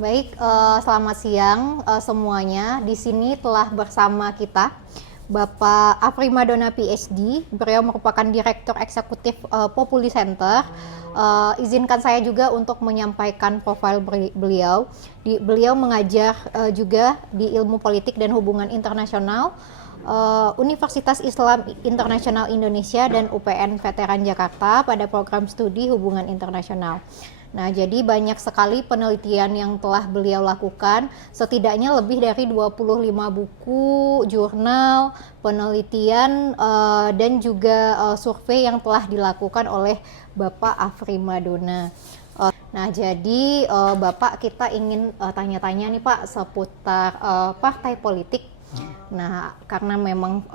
Baik, selamat siang semuanya. Di sini telah bersama kita Bapak Afrimadona PhD. Beliau merupakan Direktur Eksekutif Populi Center. Izinkan saya juga untuk menyampaikan profil beliau. Beliau mengajar juga di Ilmu Politik dan Hubungan Internasional Universitas Islam Internasional Indonesia dan UPN Veteran Jakarta pada program studi Hubungan Internasional. Nah, jadi banyak sekali penelitian yang telah beliau lakukan, setidaknya lebih dari 25 buku, jurnal, penelitian, dan juga survei yang telah dilakukan oleh Bapak Afrimadona. Nah, jadi Bapak, kita ingin tanya-tanya nih Pak seputar partai politik. Nah, karena memang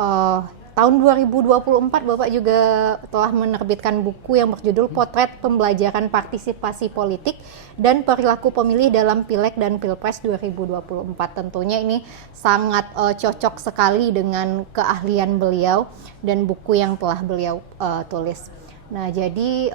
tahun 2024 Bapak juga telah menerbitkan buku yang berjudul Potret Pembelajaran Partisipasi Politik dan Perilaku Pemilih dalam Pileg dan Pilpres 2024. Tentunya ini sangat cocok sekali dengan keahlian beliau dan buku yang telah beliau tulis. Nah, jadi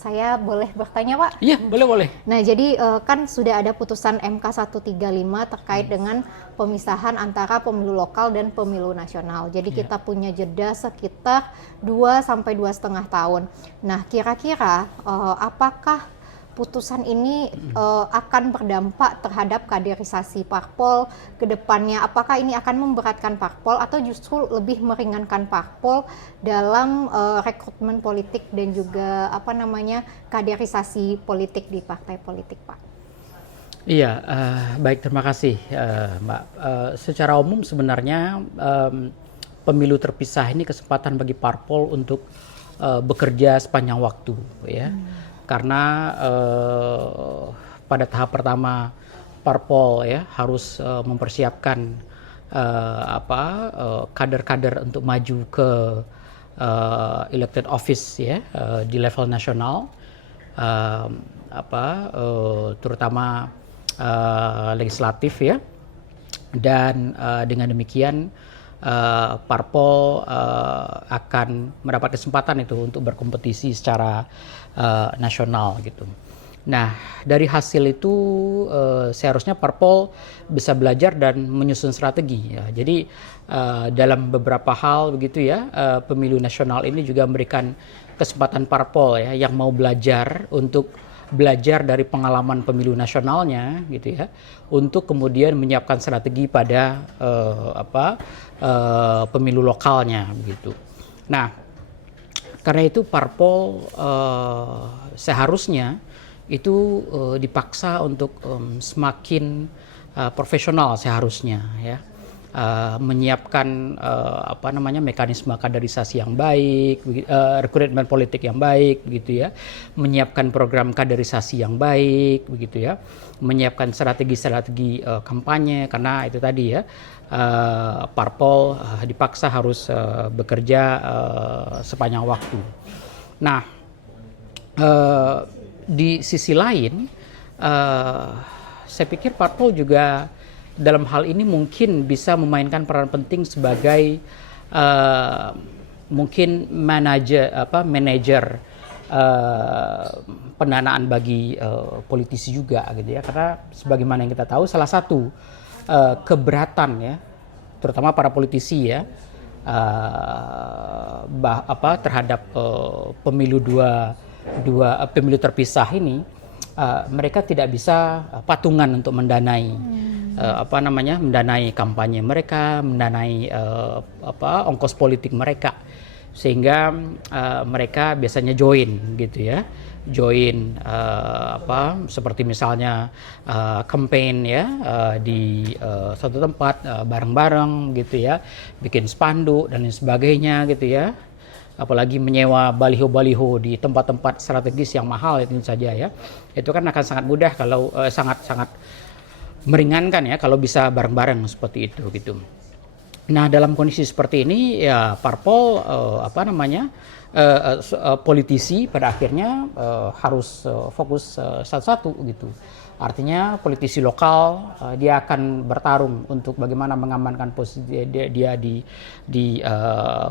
saya boleh bertanya Pak? Iya, boleh. Nah, jadi kan sudah ada putusan MK 135 terkait dengan pemisahan antara pemilu lokal dan pemilu nasional. Jadi kita punya jeda sekitar 2 sampai 2,5 tahun. Nah, kira-kira apakah putusan ini akan berdampak terhadap kaderisasi parpol ke depannya? Apakah ini akan memberatkan parpol atau justru lebih meringankan parpol dalam rekrutmen politik dan juga kaderisasi politik di partai politik, Pak? Iya, baik, terima kasih Mbak. Secara umum sebenarnya pemilu terpisah ini kesempatan bagi parpol untuk bekerja sepanjang waktu, ya. Karena pada tahap pertama parpol ya harus mempersiapkan kader-kader untuk maju ke elected office ya di level nasional, terutama legislatif ya, dan dengan demikian parpol akan mendapat kesempatan itu untuk berkompetisi secara nasional gitu. Nah, dari hasil itu seharusnya parpol bisa belajar dan menyusun strategi ya. Jadi dalam beberapa hal begitu ya, pemilu nasional ini juga memberikan kesempatan parpol ya yang mau belajar untuk belajar dari pengalaman pemilu nasionalnya gitu ya, untuk kemudian menyiapkan strategi pada pemilu lokalnya begitu. Nah, karena itu parpol seharusnya itu dipaksa untuk semakin profesional seharusnya ya, menyiapkan mekanisme kaderisasi yang baik, rekrutmen politik yang baik begitu ya, menyiapkan program kaderisasi yang baik begitu ya, menyiapkan strategi-strategi kampanye, karena itu tadi ya, parpol dipaksa harus bekerja sepanjang waktu. Nah, di sisi lain saya pikir parpol juga dalam hal ini mungkin bisa memainkan peran penting sebagai mungkin manajer pendanaan bagi politisi juga gitu ya, karena sebagaimana yang kita tahu salah satu keberatan ya terutama para politisi ya terhadap pemilu pemilu terpisah ini, mereka tidak bisa patungan untuk mendanai mendanai kampanye mereka, mendanai ongkos politik mereka, sehingga mereka biasanya join gitu ya, seperti misalnya campaign ya di suatu tempat bareng-bareng gitu ya, bikin spanduk dan lain sebagainya gitu ya, apalagi menyewa baliho-baliho di tempat-tempat strategis yang mahal itu saja ya, itu kan akan sangat mudah kalau sangat meringankan ya kalau bisa bareng-bareng seperti itu gitu. Nah, dalam kondisi seperti ini ya parpol politisi pada akhirnya harus fokus satu-satu gitu. Artinya politisi lokal dia akan bertarung untuk bagaimana mengamankan posisi dia di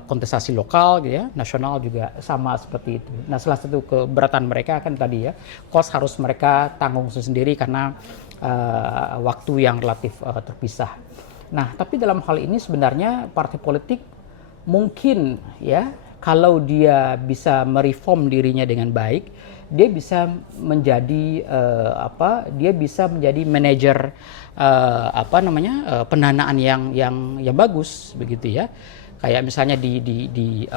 kontestasi lokal gitu ya. Nasional juga sama seperti itu. Nah, salah satu keberatan mereka kan tadi ya, cost harus mereka tanggung sendiri karena waktu yang relatif terpisah. Nah, tapi dalam hal ini sebenarnya partai politik mungkin ya, kalau dia bisa mereform dirinya dengan baik, dia bisa menjadi dia bisa menjadi manajer pendanaan yang bagus begitu ya. Kayak misalnya di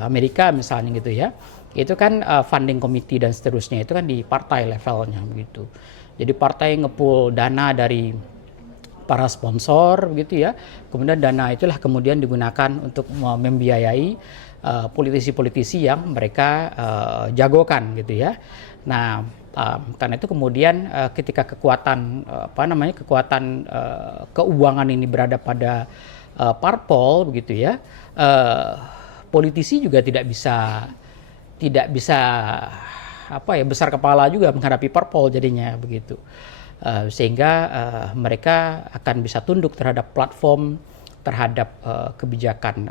Amerika misalnya gitu ya. Itu kan funding committee dan seterusnya itu kan di partai levelnya begitu. Jadi partai ngepool dana dari para sponsor begitu ya. Kemudian dana itulah kemudian digunakan untuk membiayai politisi-politisi yang mereka jagokan gitu ya. Nah, karena itu kemudian ketika kekuatan keuangan ini berada pada parpol begitu ya, politisi juga tidak bisa besar kepala juga menghadapi parpol jadinya begitu. Sehingga mereka akan bisa tunduk terhadap platform, terhadap kebijakan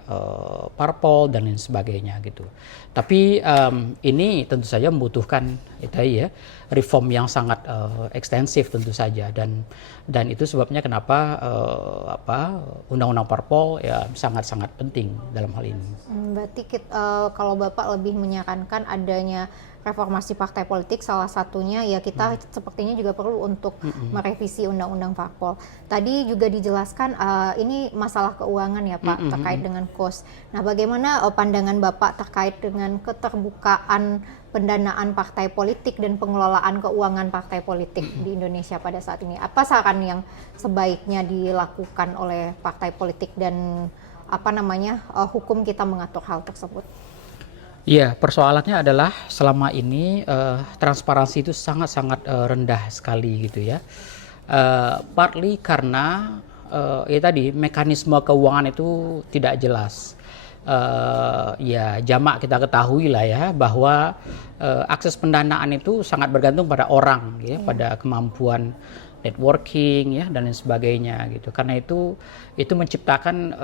parpol dan lain sebagainya gitu. Tapi ini tentu saja membutuhkan reform yang sangat ekstensif tentu saja, dan itu sebabnya kenapa undang-undang parpol ya sangat-sangat penting dalam hal ini. Berarti kalau Bapak lebih menyarankan adanya reformasi partai politik, salah satunya ya kita sepertinya juga perlu untuk merevisi undang-undang parpol. Tadi juga dijelaskan ini masalah keuangan ya Pak, terkait dengan KOS. Nah, bagaimana pandangan Bapak terkait dengan keterbukaan pendanaan partai politik dan pengelolaan keuangan partai politik di Indonesia pada saat ini? Apa saran yang sebaiknya dilakukan oleh partai politik dan hukum kita mengatur hal tersebut? Iya, persoalannya adalah selama ini transparansi itu sangat-sangat rendah sekali gitu ya. Partly karena tadi mekanisme keuangan itu tidak jelas. Ya jamak kita ketahui lah ya bahwa akses pendanaan itu sangat bergantung pada orang ya, pada kemampuan networking ya dan lain sebagainya gitu. Karena itu menciptakan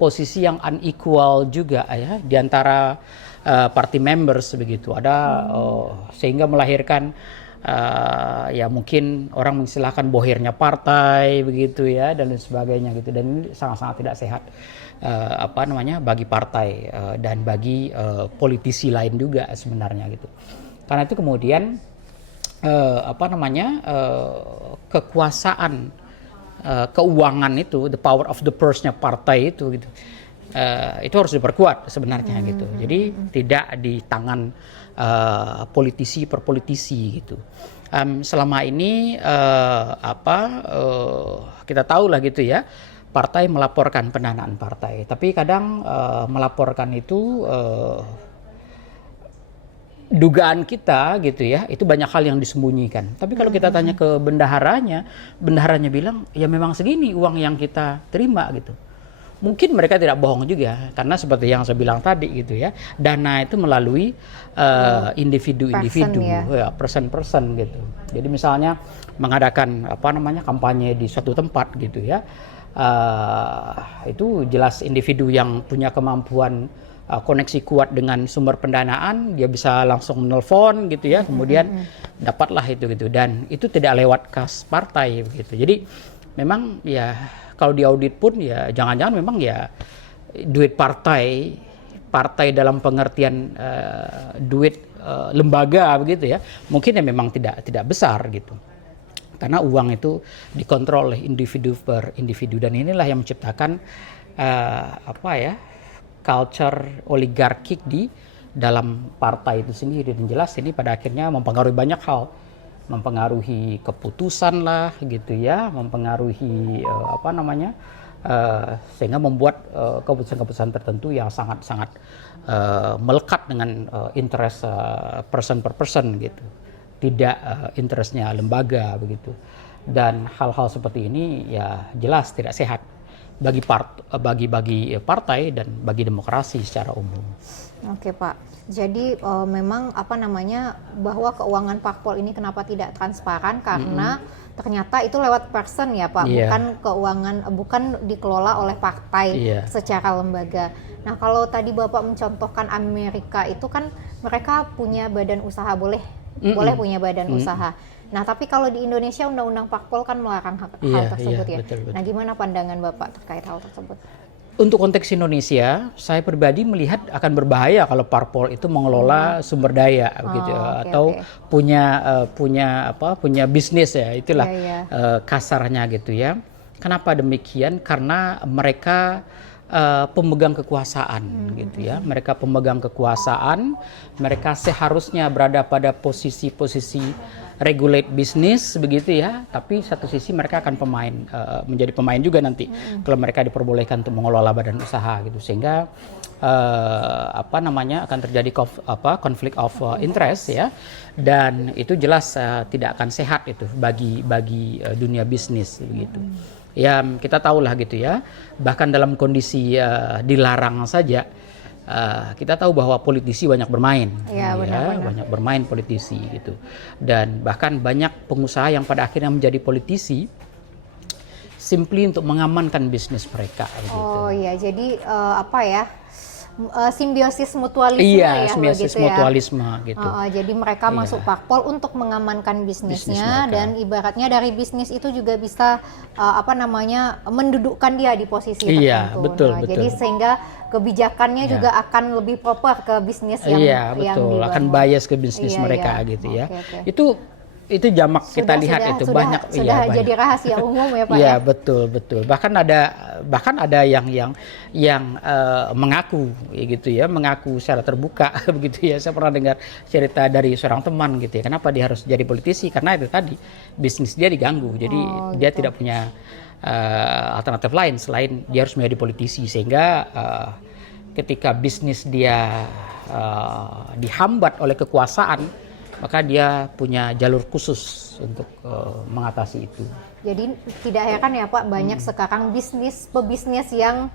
posisi yang unequal juga ya di antara party members begitu. Ada sehingga melahirkan ya mungkin orang mengistilahkan bohirnya partai begitu ya dan lain sebagainya gitu, dan ini sangat-sangat tidak sehat bagi partai dan bagi politisi lain juga sebenarnya gitu. Karena itu kemudian kekuasaan keuangan itu, the power of the purse-nya partai itu gitu, itu harus diperkuat sebenarnya gitu. Jadi tidak di tangan politisi per politisi gitu. Selama ini kita tahu lah gitu ya, partai melaporkan pendanaan partai, tapi kadang melaporkan itu dugaan kita gitu ya, itu banyak hal yang disembunyikan. Tapi kalau kita tanya ke bendaharanya bilang ya memang segini uang yang kita terima gitu. Mungkin mereka tidak bohong juga, karena seperti yang saya bilang tadi gitu ya, dana itu melalui individu-individu, person gitu. Jadi misalnya mengadakan kampanye di suatu tempat gitu ya, itu jelas individu yang punya kemampuan koneksi kuat dengan sumber pendanaan, dia bisa langsung menelpon gitu ya, kemudian dapatlah itu gitu, dan itu tidak lewat kas partai begitu. Jadi memang ya kalau diaudit pun ya jangan-jangan memang ya duit partai dalam pengertian duit lembaga begitu ya, mungkin ya memang tidak besar gitu. Karena uang itu dikontrol oleh individu per individu, dan inilah yang menciptakan culture oligarkik di dalam partai itu sendiri, dan jelas ini pada akhirnya mempengaruhi banyak hal, mempengaruhi keputusan lah gitu ya, mempengaruhi sehingga membuat keputusan-keputusan tertentu yang sangat-sangat melekat dengan interest person per person gitu, tidak interestnya lembaga begitu. Dan hal-hal seperti ini ya jelas tidak sehat bagi partai dan bagi demokrasi secara umum. Oke Pak, jadi memang bahwa keuangan parpol ini kenapa tidak transparan, karena ternyata itu lewat person ya Pak, bukan dikelola oleh partai secara lembaga. Nah, kalau tadi Bapak mencontohkan Amerika itu kan mereka punya badan usaha, boleh punya badan usaha. Nah, tapi kalau di Indonesia undang-undang parpol kan melarang hal tersebut ya. Betul. Nah, gimana pandangan Bapak terkait hal tersebut? Untuk konteks Indonesia, saya pribadi melihat akan berbahaya kalau parpol itu mengelola sumber daya gitu atau punya bisnis ya, itulah kasarnya gitu ya. Kenapa demikian? Karena mereka pemegang kekuasaan gitu ya. Mereka pemegang kekuasaan, mereka seharusnya berada pada posisi-posisi regulate bisnis begitu ya, tapi satu sisi mereka akan menjadi pemain juga nanti kalau mereka diperbolehkan untuk mengelola badan usaha gitu, sehingga akan terjadi konflik of interest ya, dan itu jelas tidak akan sehat itu bagi dunia bisnis begitu. Ya kita tahulah gitu ya, bahkan dalam kondisi dilarang saja. Kita tahu bahwa politisi banyak bermain, banyak bermain politisi gitu, dan bahkan banyak pengusaha yang pada akhirnya menjadi politisi simply untuk mengamankan bisnis mereka. Oh iya, jadi simbiosis mutualisme simbiosis mutualisme gitu. Jadi mereka masuk parpol untuk mengamankan bisnisnya, dan ibaratnya dari bisnis itu juga bisa mendudukkan dia di posisi tertentu. Iya, betul. Jadi sehingga kebijakannya juga akan lebih proper ke bisnis yang dibangun. Akan bias ke bisnis mereka gitu ya. Itu jamak kita lihat itu banyak jadi rahasia umum ya Pak. Iya, betul. Bahkan ada yang mengaku gitu ya, mengaku secara terbuka begitu ya. Saya pernah dengar cerita dari seorang teman gitu ya. Kenapa dia harus jadi politisi? Karena itu tadi bisnis dia diganggu. Jadi dia tidak punya alternatif lain selain dia harus menjadi politisi, sehingga ketika bisnis dia dihambat oleh kekuasaan, maka dia punya jalur khusus untuk mengatasi itu. Jadi tidak heran ya Pak, banyak sekarang pebisnis yang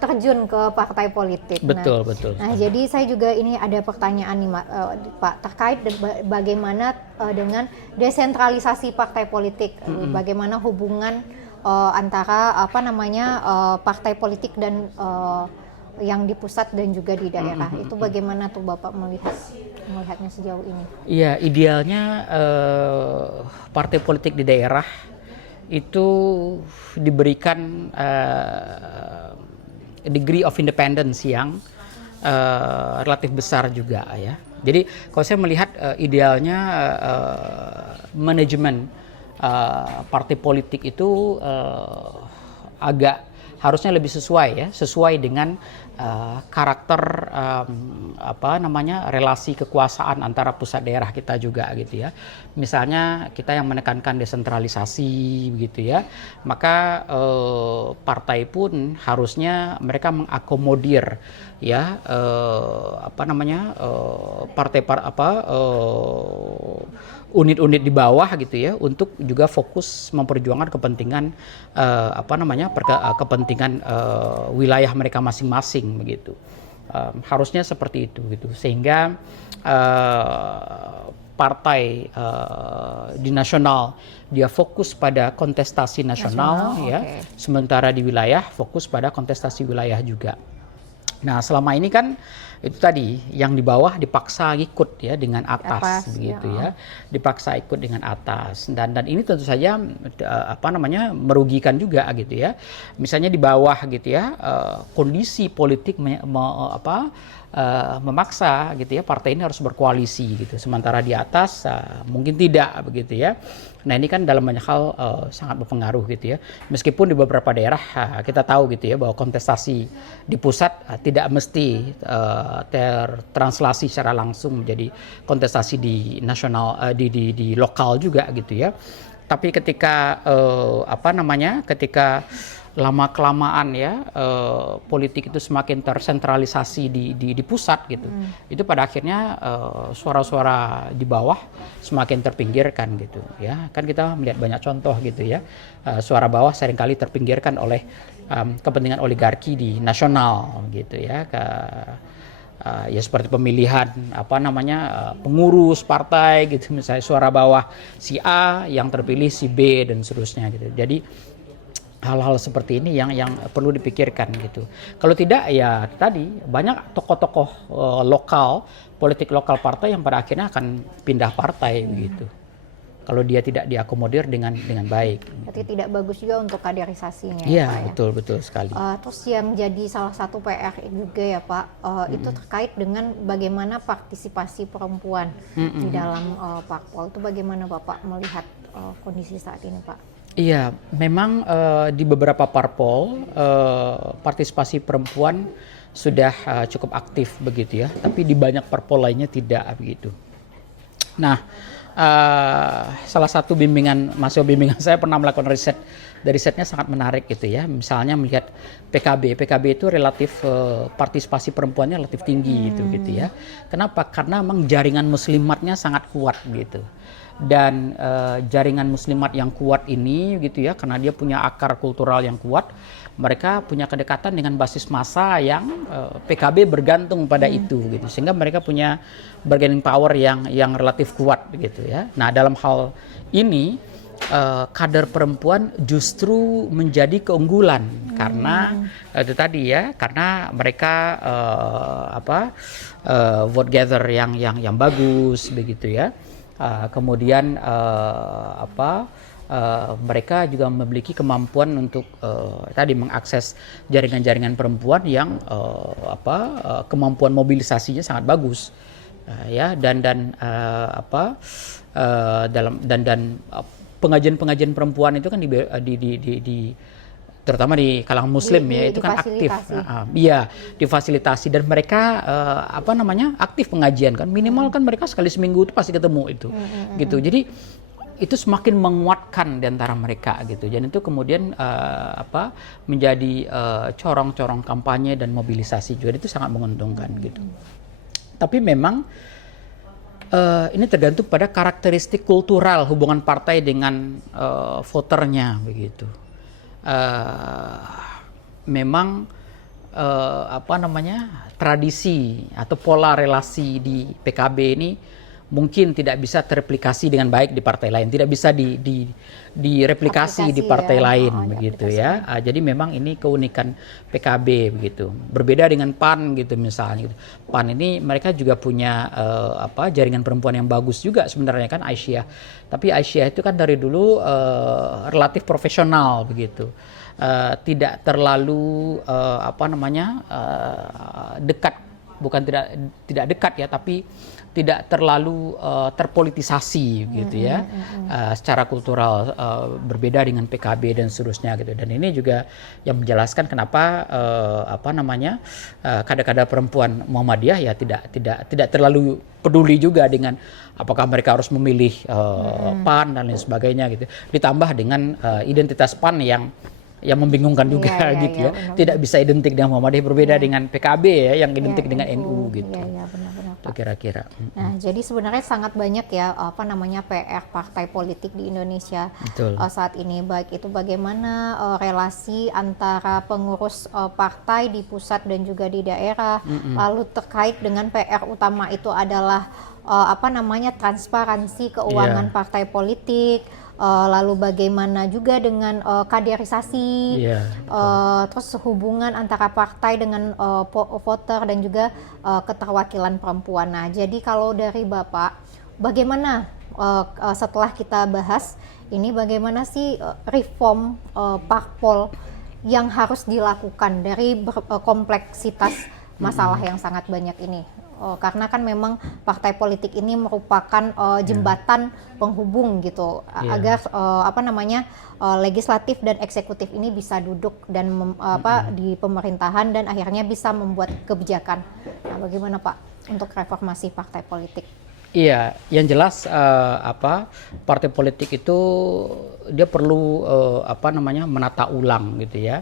terjun ke partai politik. Betul. Nah, jadi saya juga ini ada pertanyaan nih Pak, terkait bagaimana dengan desentralisasi partai politik, bagaimana hubungan antara partai politik dan yang di pusat dan juga di daerah. Itu bagaimana tuh Bapak melihatnya sejauh ini? Iya, idealnya partai politik di daerah itu diberikan degree of independence yang relatif besar juga ya. Jadi kalau saya melihat idealnya manajemen partai politik itu harusnya lebih sesuai dengan karakter relasi kekuasaan antara pusat daerah kita juga gitu ya. Misalnya kita yang menekankan desentralisasi begitu ya, maka partai pun harusnya mereka mengakomodir ya unit-unit di bawah gitu ya, untuk juga fokus memperjuangkan kepentingan kepentingan wilayah mereka masing-masing begitu. Harusnya seperti itu gitu, sehingga partai di nasional dia fokus pada kontestasi nasional ya, sementara di wilayah fokus pada kontestasi wilayah juga. Nah, selama ini kan itu tadi yang di bawah dipaksa ikut ya dengan atas begitu ya. Dipaksa ikut dengan atas, dan ini tentu saja merugikan juga gitu ya. Misalnya di bawah gitu ya, kondisi politik memaksa gitu ya partai ini harus berkoalisi gitu, sementara di atas mungkin tidak begitu ya. Nah, ini kan dalam banyak hal sangat berpengaruh gitu ya. Meskipun di beberapa daerah kita tahu gitu ya bahwa kontestasi di pusat tidak mesti tertranslasi secara langsung menjadi kontestasi di nasional, di lokal juga gitu ya. Tapi ketika ketika lama kelamaan ya politik itu semakin tersentralisasi di pusat gitu, itu pada akhirnya suara-suara di bawah semakin terpinggirkan gitu ya. Kan kita melihat banyak contoh gitu ya, suara bawah seringkali terpinggirkan oleh kepentingan oligarki di nasional gitu ya. Ya seperti pemilihan pengurus partai gitu, misalnya suara bawah si A yang terpilih si B dan seterusnya gitu. Jadi hal-hal seperti ini yang perlu dipikirkan gitu. Kalau tidak ya tadi banyak tokoh-tokoh lokal, politik lokal partai yang pada akhirnya akan pindah partai begitu. kalau dia tidak diakomodir dengan baik. Berarti tidak bagus juga untuk kaderisasinya Iya, ya Pak ya. betul sekali. Terus yang jadi salah satu PR juga ya Pak, itu terkait dengan bagaimana partisipasi perempuan di dalam parpol. Itu bagaimana Bapak melihat kondisi saat ini Pak? Iya, memang di beberapa parpol partisipasi perempuan sudah cukup aktif begitu ya, tapi di banyak parpol lainnya tidak begitu. Nah, salah satu bimbingan saya pernah melakukan risetnya sangat menarik gitu ya. Misalnya melihat PKB itu relatif partisipasi perempuannya relatif tinggi gitu ya. Kenapa? Karena memang jaringan muslimatnya sangat kuat gitu. Dan jaringan muslimat yang kuat ini gitu ya, karena dia punya akar kultural yang kuat, mereka punya kedekatan dengan basis massa yang PKB bergantung pada itu gitu, sehingga mereka punya bargaining power yang relatif kuat gitu ya. Nah, dalam hal ini kader perempuan justru menjadi keunggulan karena itu tadi ya, karena mereka vote gather yang bagus begitu ya. Kemudian mereka juga memiliki kemampuan untuk tadi mengakses jaringan-jaringan perempuan yang kemampuan mobilisasinya sangat bagus ya, dan pengajian perempuan itu kan terutama di kalangan muslim ya, itu kan aktif. Iya, difasilitasi, dan mereka aktif pengajian kan, minimal kan mereka sekali seminggu itu pasti ketemu itu. Gitu. Jadi itu semakin menguatkan di antara mereka gitu. Dan itu kemudian menjadi corong-corong kampanye dan mobilisasi juga, itu sangat menguntungkan gitu. Tapi memang ini tergantung pada karakteristik kultural hubungan partai dengan voternya begitu. Memang tradisi atau pola relasi di PKB ini mungkin tidak bisa terreplikasi dengan baik di partai lain, tidak bisa direplikasi di partai lain begitu ya. Jadi memang ini keunikan PKB begitu. Berbeda dengan PAN gitu misalnya. PAN ini mereka juga punya jaringan perempuan yang bagus juga sebenarnya kan, Aisyah. Tapi Aisyah itu kan dari dulu relatif profesional begitu. Tidak terlalu dekat, bukan tidak dekat ya, tapi tidak terlalu terpolitisasi gitu ya, secara kultural, berbeda dengan PKB dan seterusnya gitu. Dan ini juga yang menjelaskan kenapa kader-kader perempuan Muhammadiyah ya tidak terlalu peduli juga dengan apakah mereka harus memilih PAN dan lain sebagainya gitu. Ditambah dengan identitas PAN yang membingungkan juga gitu ya. Benar. Tidak bisa identik dengan Muhammadiyah, berbeda dengan PKB ya yang identik dengan NU gitu. Benar-benar kira-kira. Nah, jadi sebenarnya sangat banyak ya PR partai politik di Indonesia saat ini, baik itu bagaimana relasi antara pengurus partai di pusat dan juga di daerah, lalu terkait dengan PR utama itu adalah transparansi keuangan partai politik. Lalu bagaimana juga dengan kaderisasi, terus hubungan antara partai dengan voter dan juga keterwakilan perempuan. Nah, jadi kalau dari Bapak, bagaimana setelah kita bahas ini, bagaimana sih reform parpol yang harus dilakukan dari kompleksitas masalah yang sangat banyak ini? Karena kan memang partai politik ini merupakan jembatan penghubung gitu, agar legislatif dan eksekutif ini bisa duduk dan di pemerintahan dan akhirnya bisa membuat kebijakan. Nah, bagaimana Pak untuk reformasi partai politik? Iya, yang jelas partai politik itu dia perlu menata ulang gitu ya.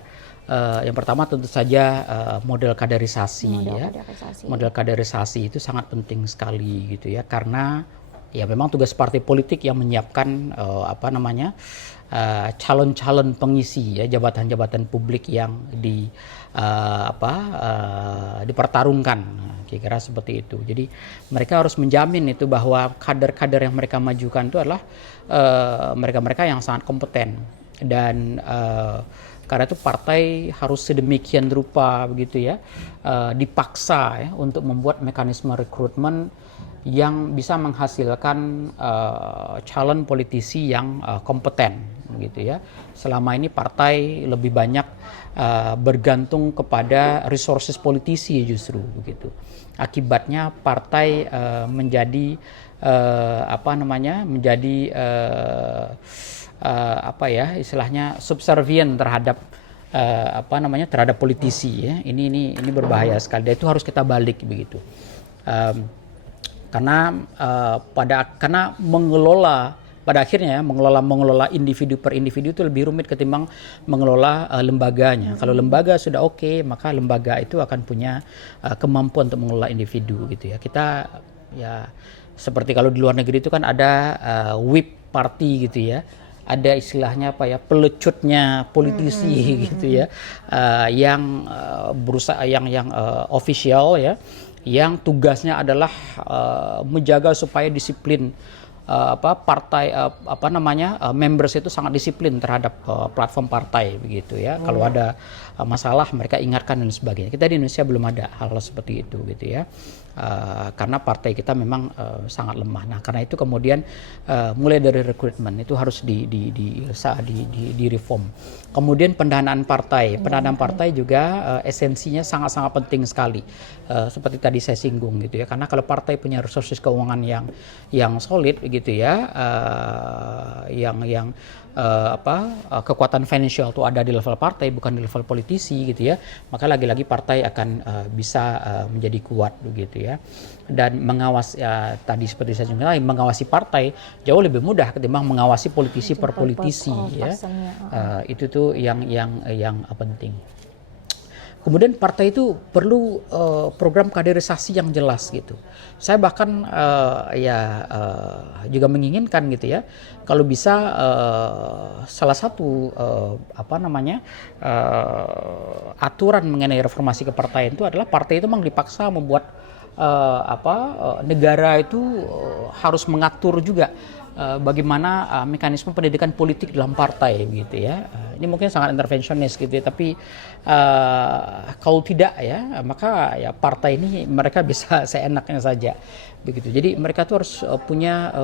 Yang pertama tentu saja model kaderisasi. Model kaderisasi itu sangat penting sekali gitu ya, karena ya memang tugas partai politik yang menyiapkan calon-calon pengisi ya jabatan-jabatan publik yang dipertarungkan, kira-kira seperti itu. Jadi mereka harus menjamin itu bahwa kader-kader yang mereka majukan itu adalah mereka-mereka yang sangat kompeten, dan karena itu partai harus sedemikian rupa begitu ya, dipaksa ya untuk membuat mekanisme rekrutmen yang bisa menghasilkan calon politisi yang kompeten gitu ya. Selama ini partai lebih banyak bergantung kepada resources politisi justru begitu. Akibatnya partai menjadi istilahnya subservient terhadap terhadap politisi ya. Ini berbahaya sekali. Dan itu harus kita balik begitu. Karena mengelola pada akhirnya mengelola individu per individu itu lebih rumit ketimbang mengelola lembaganya. Kalau lembaga sudah oke, maka lembaga itu akan punya kemampuan untuk mengelola individu gitu ya. Kita ya seperti kalau di luar negeri itu kan ada whip party gitu ya. Ada istilahnya pelecutnya politisi gitu ya, yang berusaha yang official ya, yang tugasnya adalah menjaga supaya disiplin partai members itu sangat disiplin terhadap platform partai begitu ya. Kalau ada masalah mereka ingatkan dan sebagainya. Kita di Indonesia belum ada hal seperti itu gitu ya. Karena partai kita memang sangat lemah. Nah, karena itu kemudian mulai dari rekrutmen itu harus di reform. Kemudian pendanaan partai juga esensinya sangat-sangat penting sekali. Seperti tadi saya singgung gitu ya. Karena kalau partai punya resources keuangan yang solid gitu ya, kekuatan financial itu ada di level partai bukan di level politisi gitu ya, maka lagi-lagi partai akan bisa menjadi kuat begitu ya. Dan tadi seperti saya juga mengawasi partai jauh lebih mudah ketimbang mengawasi politisi per politisi ya. Itu tuh yang penting. Kemudian partai itu perlu program kaderisasi yang jelas gitu. Saya bahkan juga menginginkan gitu ya, kalau bisa salah satu aturan mengenai reformasi kepartaian itu adalah partai itu memang dipaksa membuat negara itu harus mengatur juga bagaimana mekanisme pendidikan politik dalam partai gitu ya. Ini mungkin sangat intervensionis gitu ya, tapi kalau tidak ya maka ya partai ini mereka bisa seenaknya saja begitu. Jadi mereka tuh harus punya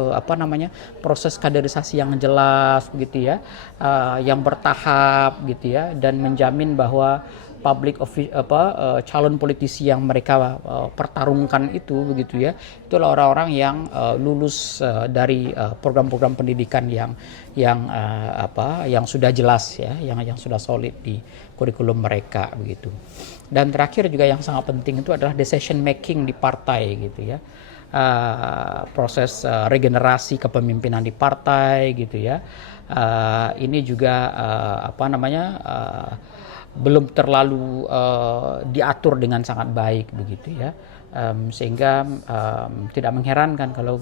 proses kaderisasi yang jelas begitu ya, yang bertahap gitu ya, dan menjamin bahwa calon politisi yang mereka pertarungkan itu begitu ya, itulah orang-orang yang lulus dari program-program pendidikan yang sudah jelas ya, yang sudah solid di kurikulum mereka begitu. Dan terakhir juga yang sangat penting itu adalah decision making di partai gitu ya. Proses regenerasi kepemimpinan di partai gitu ya. Ini juga belum terlalu diatur dengan sangat baik begitu ya, sehingga tidak mengherankan kalau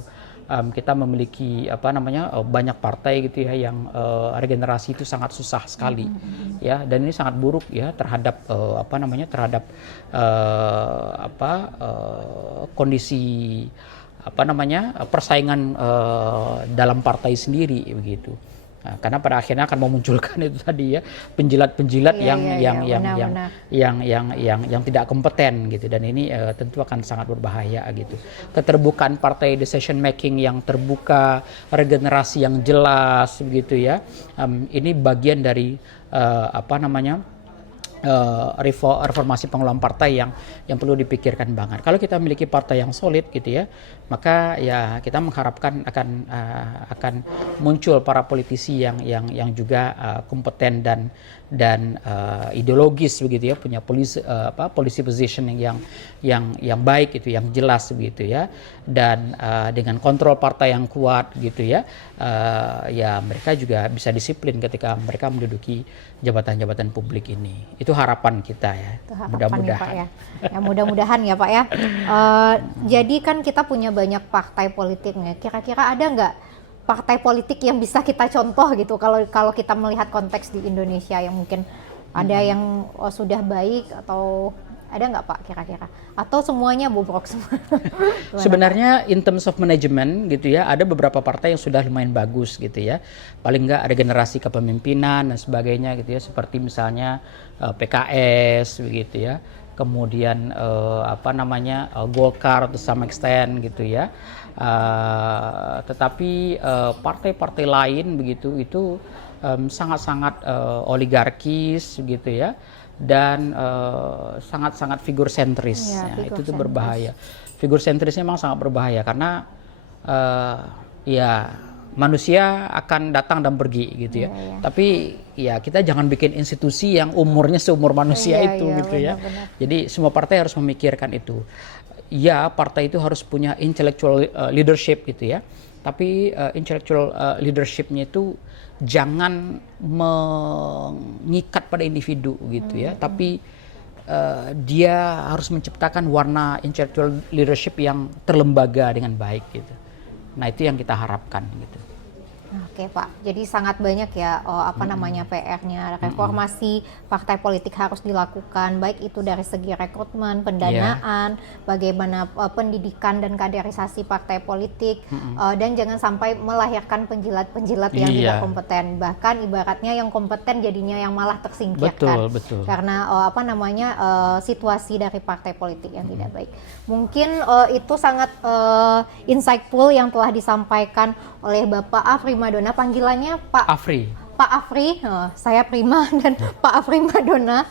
kita memiliki banyak partai gitu ya yang regenerasi itu sangat susah sekali ya, dan ini sangat buruk ya terhadap kondisi persaingan dalam partai sendiri begitu. Nah, karena pada akhirnya akan memunculkan itu tadi ya penjilat-penjilat yang tidak kompeten gitu, dan ini tentu akan sangat berbahaya gitu. Keterbukaan partai, decision making yang terbuka, regenerasi yang jelas begitu ya. Ini bagian dari reformasi pengelolaan partai yang perlu dipikirkan banget. Kalau kita memiliki partai yang solid gitu ya, maka ya kita mengharapkan akan muncul para politisi yang juga kompeten dan ideologis begitu ya, punya policy positioning yang baik itu, yang jelas begitu ya, dan dengan kontrol partai yang kuat gitu ya, ya mereka juga bisa disiplin ketika mereka menduduki jabatan-jabatan publik ini. Itu harapan kita ya. Mudah-mudahan. Ya, Pak, ya. Ya, mudah-mudahan ya Pak ya. Jadi kan kita punya banyak partai politiknya. Kira-kira ada nggak partai politik yang bisa kita contoh gitu kalau kita melihat konteks di Indonesia yang mungkin ada yang sudah baik, atau ada nggak Pak kira-kira? Atau semuanya bobrok semua? Sebenarnya in terms of management gitu ya, ada beberapa partai yang sudah lumayan bagus gitu ya. Paling nggak ada generasi kepemimpinan dan sebagainya gitu ya, seperti misalnya PKS begitu ya. kemudian Golkar to some extent gitu ya. Tetapi partai-partai lain begitu itu sangat-sangat oligarkis gitu ya, dan sangat-sangat figur sentris. Ya, Itu tuh berbahaya. Figur sentrisnya memang sangat berbahaya karena ya manusia akan datang dan pergi gitu ya. Tapi ya kita jangan bikin institusi yang umurnya seumur manusia itu gitu ya. Jadi semua partai harus memikirkan itu. Ya, partai itu harus punya intellectual leadership gitu ya. Tapi intellectual leadershipnya itu jangan mengikat pada individu gitu ya. Tapi dia harus menciptakan warna intellectual leadership yang terlembaga dengan baik gitu. Nah, itu yang kita harapkan gitu. Oke Pak, jadi sangat banyak ya PR-nya. Reformasi partai politik harus dilakukan, baik itu dari segi rekrutmen, pendanaan, bagaimana pendidikan dan kaderisasi partai politik, dan jangan sampai melahirkan penjilat-penjilat yang tidak kompeten. Bahkan ibaratnya yang kompeten jadinya yang malah tersingkirkan. Betul. Karena situasi dari partai politik yang tidak baik. Mungkin itu sangat insightful yang telah disampaikan oleh Bapak Afri Madona, panggilannya Pak Afri. Pak Afri, saya Prima dan Pak Afri Madona,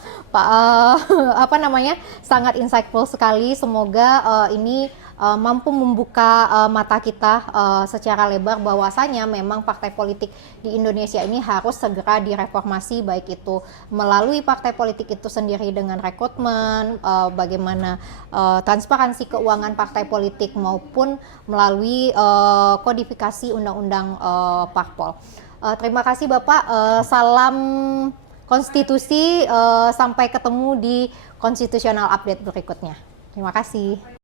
sangat insightful sekali. Semoga ini mampu membuka mata kita secara lebar bahwasanya memang partai politik di Indonesia ini harus segera direformasi, baik itu melalui partai politik itu sendiri dengan rekrutmen, bagaimana transparansi keuangan partai politik maupun melalui kodifikasi undang-undang parpol. Terima kasih Bapak, salam konstitusi, sampai ketemu di konstitusional update berikutnya. Terima kasih.